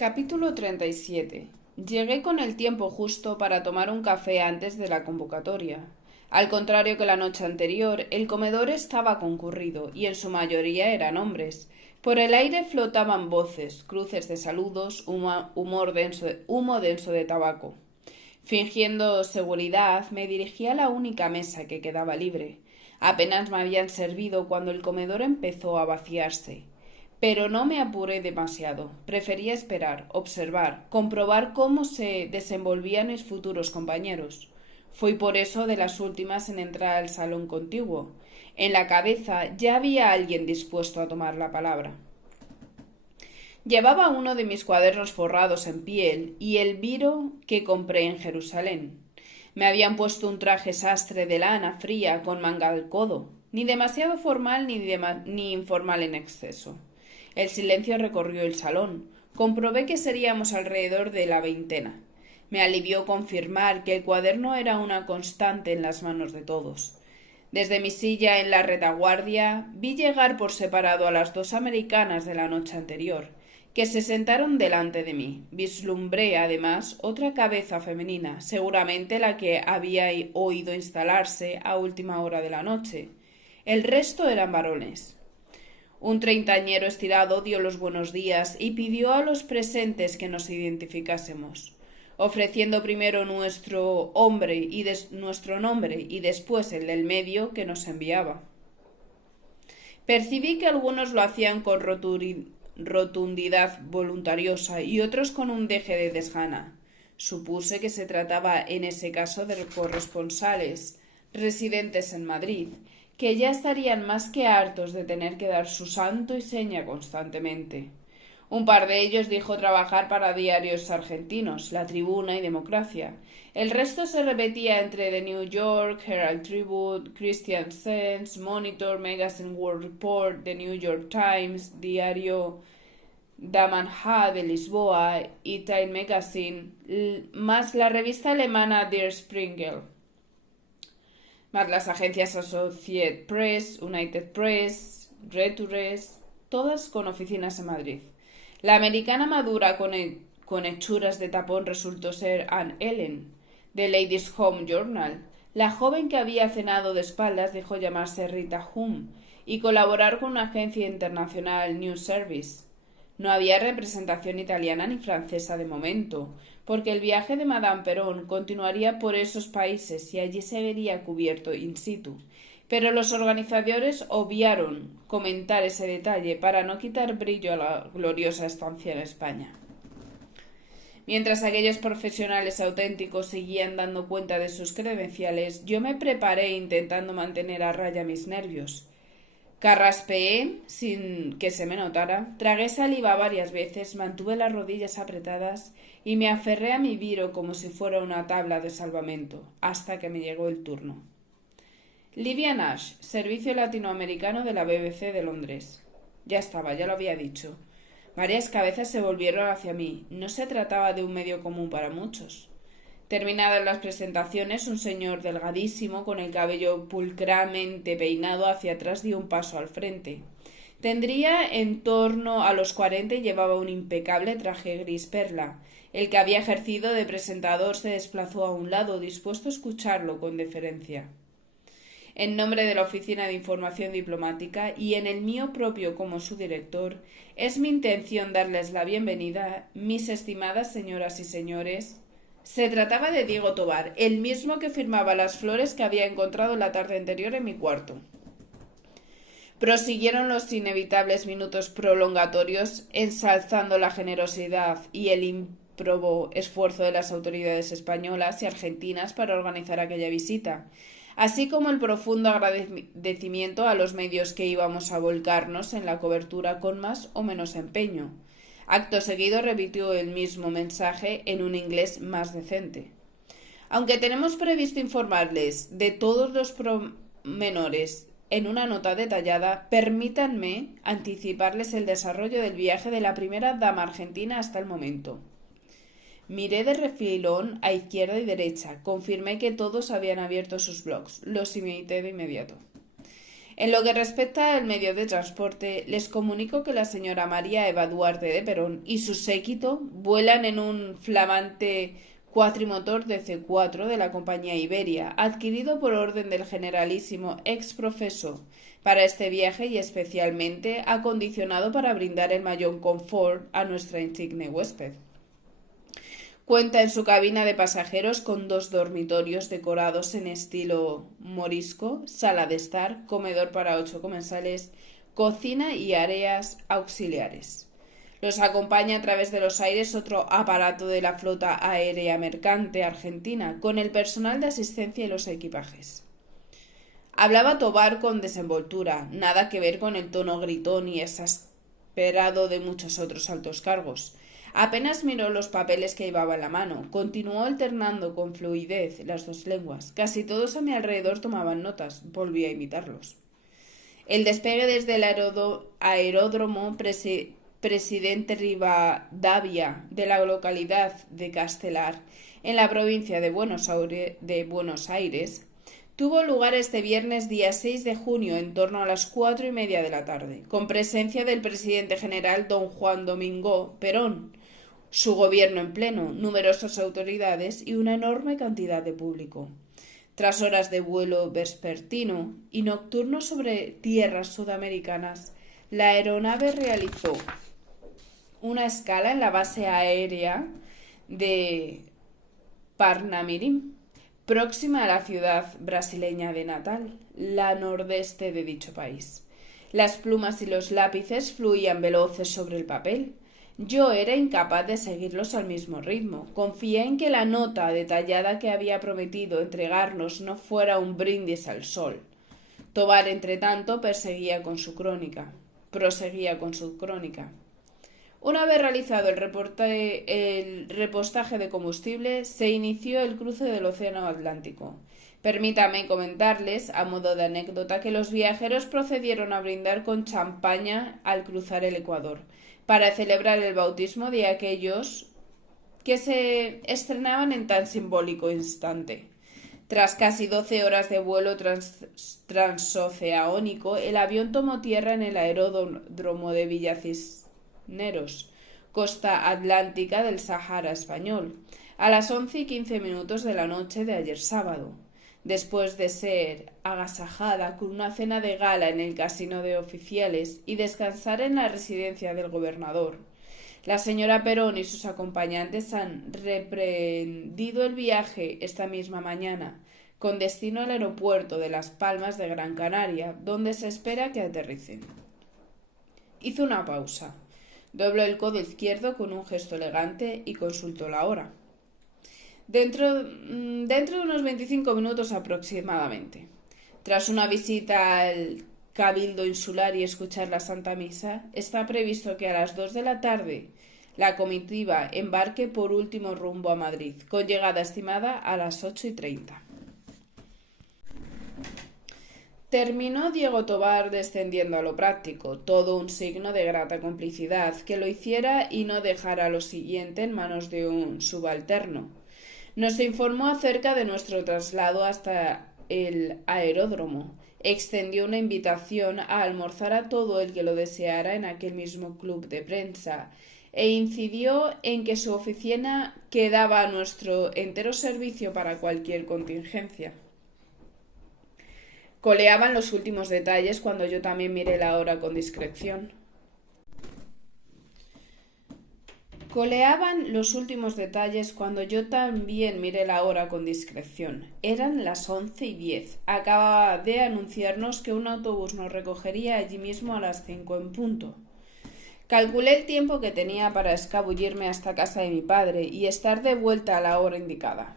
Capítulo 37. Llegué con el tiempo justo para tomar un café antes de la convocatoria. Al contrario que la noche anterior, el comedor estaba concurrido y en su mayoría eran hombres. Por el aire flotaban voces, cruces de saludos, humo denso de tabaco. Fingiendo seguridad, me dirigí a la única mesa que quedaba libre. Apenas me habían servido cuando el comedor empezó a vaciarse. Pero no me apuré demasiado. Prefería esperar, observar, comprobar cómo se desenvolvían mis futuros compañeros. Fui por eso de las últimas en entrar al salón contiguo. En la cabeza ya había alguien dispuesto a tomar la palabra. Llevaba uno de mis cuadernos forrados en piel y el viro que compré en Jerusalén. Me habían puesto un traje sastre de lana fría con manga al codo, ni demasiado formal ni informal en exceso. El silencio recorrió el salón. Comprobé que seríamos alrededor de la veintena. Me alivió confirmar que el cuaderno era una constante en las manos de todos. Desde mi silla en la retaguardia vi llegar por separado a las dos americanas de la noche anterior, que se sentaron delante de mí. Vislumbré, además, otra cabeza femenina, seguramente la que había oído instalarse a última hora de la noche. El resto eran varones. Un treintañero estirado dio los buenos días y pidió a los presentes que nos identificásemos, ofreciendo primero nuestro nombre y después el del medio que nos enviaba. Percibí que algunos lo hacían con rotundidad voluntariosa y otros con un deje de desgana. Supuse que se trataba en ese caso de corresponsales residentes en Madrid, que ya estarían más que hartos de tener que dar su santo y seña constantemente. Un par de ellos dijo trabajar para diarios argentinos, La Tribuna y Democracia. El resto se repetía entre The New York, Herald Tribune, Christian Science, Monitor, Magazine World Report, The New York Times, Diario da Manhã de Lisboa y Time Magazine, más la revista alemana Der Springer, más las agencias Associated Press, United Press, Reuters, todas con oficinas en Madrid. La americana madura con hechuras de tapón resultó ser Anne Ellen, de Ladies' Home Journal. La joven que había cenado de espaldas dijo llamarse Rita Hume y colaborar con una agencia internacional News Service. No había representación italiana ni francesa de momento, porque el viaje de Madame Perón continuaría por esos países y allí se vería cubierto in situ. Pero los organizadores obviaron comentar ese detalle para no quitar brillo a la gloriosa estancia en España. Mientras aquellos profesionales auténticos seguían dando cuenta de sus credenciales, yo me preparé intentando mantener a raya mis nervios. Carraspeé sin que se me notara, tragué saliva varias veces, mantuve las rodillas apretadas y me aferré a mi viro como si fuera una tabla de salvamento, hasta que me llegó el turno. Livia Nash, Servicio Latinoamericano de la BBC de Londres. Ya estaba, ya lo había dicho. Varias cabezas se volvieron hacia mí. No se trataba de un medio común para muchos. Terminadas las presentaciones, un señor delgadísimo, con el cabello pulcramente peinado hacia atrás, dio un paso al frente. Tendría en torno a los 40 y llevaba un impecable traje gris perla. El que había ejercido de presentador se desplazó a un lado, dispuesto a escucharlo con deferencia. En nombre de la Oficina de Información Diplomática y en el mío propio como su director, es mi intención darles la bienvenida, mis estimadas señoras y señores. Se trataba de Diego Tobar, el mismo que firmaba las flores que había encontrado la tarde anterior en mi cuarto. Prosiguieron los inevitables minutos prolongatorios, ensalzando la generosidad y el ímprobo esfuerzo de las autoridades españolas y argentinas para organizar aquella visita, así como el profundo agradecimiento a los medios que íbamos a volcarnos en la cobertura con más o menos empeño. Acto seguido repitió el mismo mensaje en un inglés más decente. Aunque tenemos previsto informarles de todos los pormenores en una nota detallada, permítanme anticiparles el desarrollo del viaje de la primera dama argentina hasta el momento. Miré de refilón a izquierda y derecha, confirmé que todos habían abierto sus blogs, los imité de inmediato. En lo que respecta al medio de transporte, les comunico que la señora María Eva Duarte de Perón y su séquito vuelan en un flamante cuatrimotor DC-4 de la compañía Iberia, adquirido por orden del generalísimo ex profeso para este viaje y especialmente acondicionado para brindar el mayor confort a nuestra insigne huésped. Cuenta en su cabina de pasajeros con 2 dormitorios decorados en estilo morisco, sala de estar, comedor para 8 comensales, cocina y áreas auxiliares. Los acompaña a través de los aires otro aparato de la flota aérea mercante argentina, con el personal de asistencia y los equipajes. Hablaba Tobar con desenvoltura, nada que ver con el tono gritón y exasperado de muchos otros altos cargos. Apenas miró los papeles que llevaba en la mano. Continuó alternando con fluidez las 2 lenguas. Casi todos a mi alrededor tomaban notas. Volví a imitarlos. El despegue desde el aeródromo Presidente Rivadavia de la localidad de Castelar, en la provincia de Buenos Aires, tuvo lugar este viernes día 6 de junio en torno a las 4:30 de la tarde, con presencia del presidente general don Juan Domingo Perón, su gobierno en pleno, numerosas autoridades y una enorme cantidad de público. Tras horas de vuelo vespertino y nocturno sobre tierras sudamericanas, la aeronave realizó una escala en la base aérea de Parnamirim, próxima a la ciudad brasileña de Natal, la nordeste de dicho país. Las plumas y los lápices fluían veloces sobre el papel. Yo era incapaz de seguirlos al mismo ritmo. Confié en que la nota detallada que había prometido entregarnos no fuera un brindis al sol. Tobar, entre tanto, proseguía con su crónica. Una vez realizado el repostaje de combustible, se inició el cruce del Océano Atlántico. Permítame comentarles, a modo de anécdota, que los viajeros procedieron a brindar con champaña al cruzar el Ecuador, para celebrar el bautismo de aquellos que se estrenaban en tan simbólico instante. Tras casi 12 horas de vuelo transoceánico, el avión tomó tierra en el aeródromo de Villacisneros, costa atlántica del Sáhara español, a las 11:15 de la noche de ayer sábado, después de ser agasajada con una cena de gala en el casino de oficiales y descansar en la residencia del gobernador. La señora Perón y sus acompañantes han reprendido el viaje esta misma mañana, con destino al aeropuerto de Las Palmas de Gran Canaria, donde se espera que aterricen. Hizo una pausa, dobló el codo izquierdo con un gesto elegante y consultó la hora. Dentro de unos 25 minutos aproximadamente. Tras una visita al Cabildo Insular y escuchar la Santa Misa, está previsto que a las 2 de la tarde la comitiva embarque por último rumbo a Madrid, con llegada estimada a las 8:30. Terminó Diego Tobar descendiendo a lo práctico, todo un signo de grata complicidad, que lo hiciera y no dejara lo siguiente en manos de un subalterno. Nos informó acerca de nuestro traslado hasta el aeródromo. Extendió una invitación a almorzar a todo el que lo deseara en aquel mismo club de prensa e incidió en que su oficina quedaba a nuestro entero servicio para cualquier contingencia. Coleaban los últimos detalles cuando yo también miré la hora con discreción. Eran las 11:10. Acababa de anunciarnos que un autobús nos recogería allí mismo a las 5 en punto. Calculé el tiempo que tenía para escabullirme hasta casa de mi padre y estar de vuelta a la hora indicada.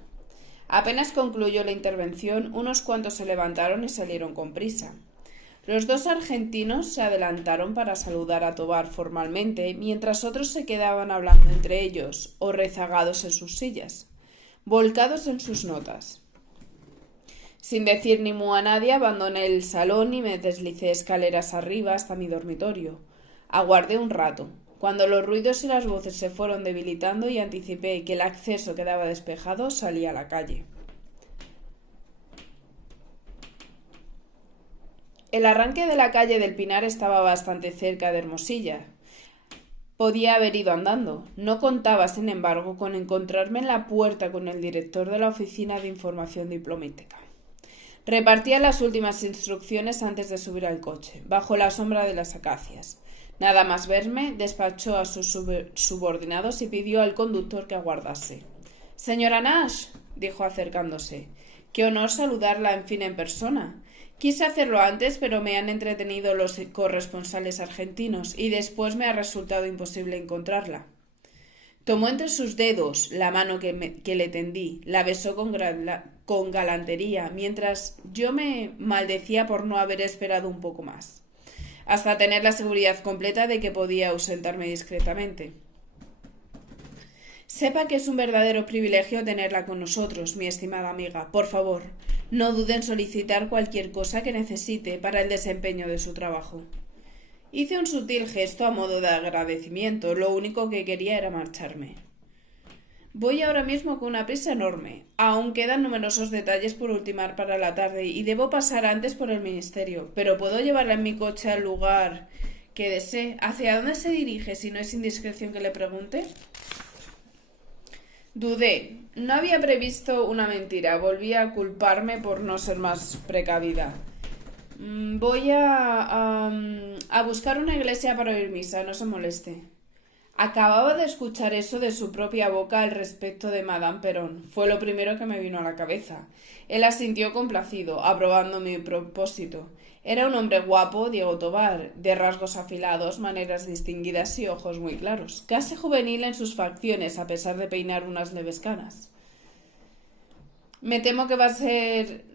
Apenas concluyó la intervención, unos cuantos se levantaron y salieron con prisa. Los 2 argentinos se adelantaron para saludar a Tobar formalmente, mientras otros se quedaban hablando entre ellos, o rezagados en sus sillas, volcados en sus notas. Sin decir ni mu a nadie, abandoné el salón y me deslicé escaleras arriba hasta mi dormitorio. Aguardé un rato, cuando los ruidos y las voces se fueron debilitando y anticipé que el acceso quedaba despejado, salí a la calle. El arranque de la calle del Pinar estaba bastante cerca de Hermosilla. Podía haber ido andando. No contaba, sin embargo, con encontrarme en la puerta con el director de la Oficina de Información Diplomática. Repartía las últimas instrucciones antes de subir al coche, bajo la sombra de las acacias. Nada más verme, despachó a sus subordinados y pidió al conductor que aguardase. «Señora Nash», dijo acercándose, «qué honor saludarla en persona. Quise hacerlo antes, pero me han entretenido los corresponsales argentinos y después me ha resultado imposible encontrarla». Tomó entre sus dedos la mano que le tendí, la besó con galantería, mientras yo me maldecía por no haber esperado un poco más, hasta tener la seguridad completa de que podía ausentarme discretamente. Sepa que es un verdadero privilegio tenerla con nosotros, mi estimada amiga. Por favor, no dude en solicitar cualquier cosa que necesite para el desempeño de su trabajo. Hice un sutil gesto a modo de agradecimiento. Lo único que quería era marcharme. Voy ahora mismo con una prisa enorme. Aún quedan numerosos detalles por ultimar para la tarde y debo pasar antes por el ministerio. Pero puedo llevarla en mi coche al lugar que desee. ¿Hacia dónde se dirige, si no es indiscreción que le pregunte? Dudé. No había previsto una mentira. Volví a culparme por no ser más precavida. Voy a buscar una iglesia para oír misa, no se moleste. Acababa de escuchar eso de su propia boca al respecto de Madame Perón. Fue lo primero que me vino a la cabeza. Él asintió complacido, aprobando mi propósito. Era un hombre guapo, Diego Tobar, de rasgos afilados, maneras distinguidas y ojos muy claros, casi juvenil en sus facciones, a pesar de peinar unas leves canas. Me temo que va a ser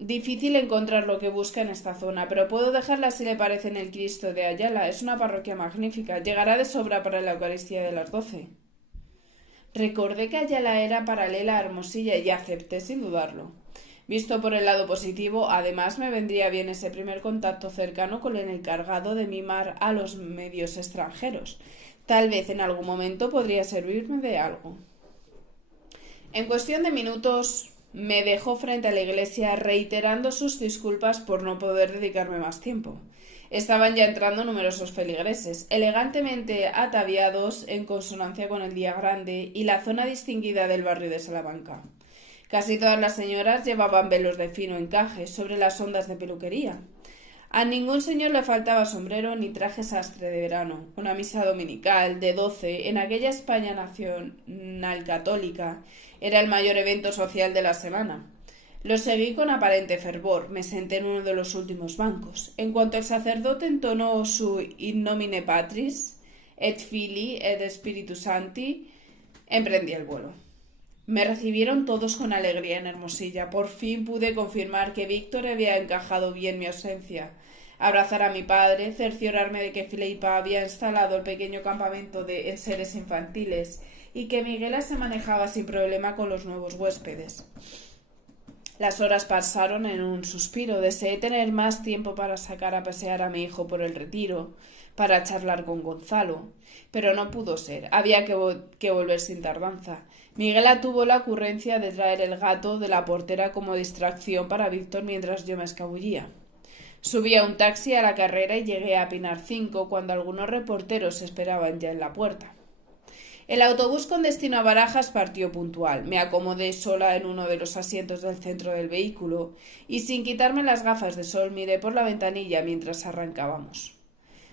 difícil encontrar lo que busca en esta zona, pero puedo dejarla si le parece en el Cristo de Ayala. Es una parroquia magnífica. Llegará de sobra para la Eucaristía de las 12. Recordé que Ayala era paralela a Hermosilla y acepté sin dudarlo. Visto por el lado positivo, además me vendría bien ese primer contacto cercano con el encargado de mimar a los medios extranjeros. Tal vez en algún momento podría servirme de algo. En cuestión de minutos me dejó frente a la iglesia reiterando sus disculpas por no poder dedicarme más tiempo. Estaban ya entrando numerosos feligreses, elegantemente ataviados en consonancia con el día grande y la zona distinguida del barrio de Salamanca. Casi todas las señoras llevaban velos de fino encaje sobre las ondas de peluquería. A ningún señor le faltaba sombrero ni traje sastre de verano. Una misa dominical de 12 en aquella España nacional católica era el mayor evento social de la semana. Lo seguí con aparente fervor. Me senté en uno de los últimos bancos. En cuanto el sacerdote entonó su In nomine Patris, et Filii, et Spiritus Sancti, emprendí el vuelo. Me recibieron todos con alegría en Hermosilla. Por fin pude confirmar que Víctor había encajado bien mi ausencia. Abrazar a mi padre, cerciorarme de que Filipa había instalado el pequeño campamento de enseres infantiles y que Miguela se manejaba sin problema con los nuevos huéspedes. Las horas pasaron en un suspiro. Deseé tener más tiempo para sacar a pasear a mi hijo por el Retiro, para charlar con Gonzalo, pero no pudo ser. Había que volver sin tardanza. Miguela tuvo la ocurrencia de traer el gato de la portera como distracción para Víctor mientras yo me escabullía. Subí a un taxi a la carrera y llegué a Pinar 5 cuando algunos reporteros esperaban ya en la puerta. El autobús con destino a Barajas partió puntual. Me acomodé sola en uno de los asientos del centro del vehículo y sin quitarme las gafas de sol miré por la ventanilla mientras arrancábamos.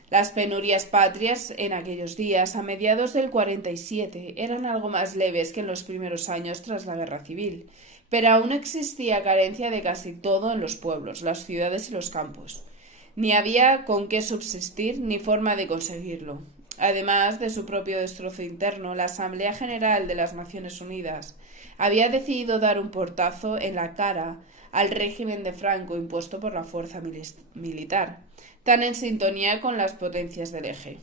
Las penurias patrias en aquellos días, a mediados del 47, eran algo más leves que en los primeros años tras la Guerra Civil, pero aún existía carencia de casi todo en los pueblos, las ciudades y los campos. Ni había con qué subsistir ni forma de conseguirlo. Además de su propio destrozo interno, la Asamblea General de las Naciones Unidas había decidido dar un portazo en la cara al régimen de Franco impuesto por la fuerza militar, tan en sintonía con las potencias del eje.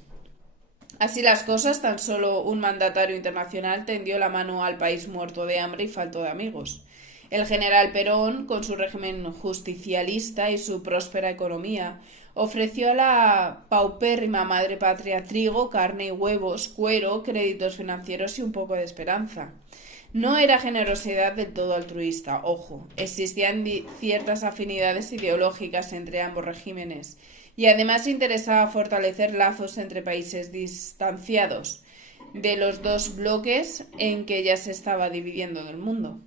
Así las cosas, tan solo un mandatario internacional tendió la mano al país muerto de hambre y falto de amigos. El general Perón, con su régimen justicialista y su próspera economía, ofreció a la paupérrima madre patria trigo, carne y huevos, cuero, créditos financieros y un poco de esperanza. No era generosidad del todo altruista, ojo, existían ciertas afinidades ideológicas entre ambos regímenes, y además interesaba fortalecer lazos entre países distanciados de los dos bloques en que ya se estaba dividiendo el mundo.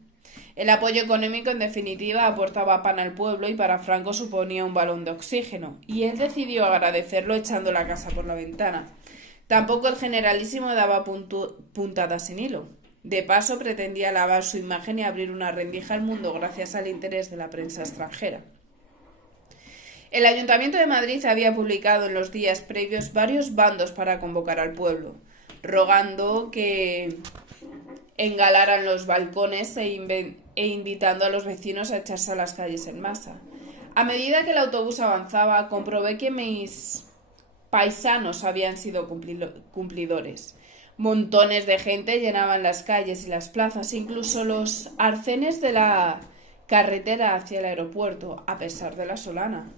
El apoyo económico, en definitiva, aportaba pan al pueblo y para Franco suponía un balón de oxígeno, y él decidió agradecerlo echando la casa por la ventana. Tampoco el generalísimo daba puntadas sin hilo. De paso, pretendía lavar su imagen y abrir una rendija al mundo gracias al interés de la prensa extranjera. El Ayuntamiento de Madrid había publicado en los días previos varios bandos para convocar al pueblo, rogando que engalaran los balcones e invitando a los vecinos a echarse a las calles en masa. A medida que el autobús avanzaba, comprobé que mis paisanos habían sido cumplidores. Montones de gente llenaban las calles y las plazas, incluso los arcenes de la carretera hacia el aeropuerto, a pesar de la solana.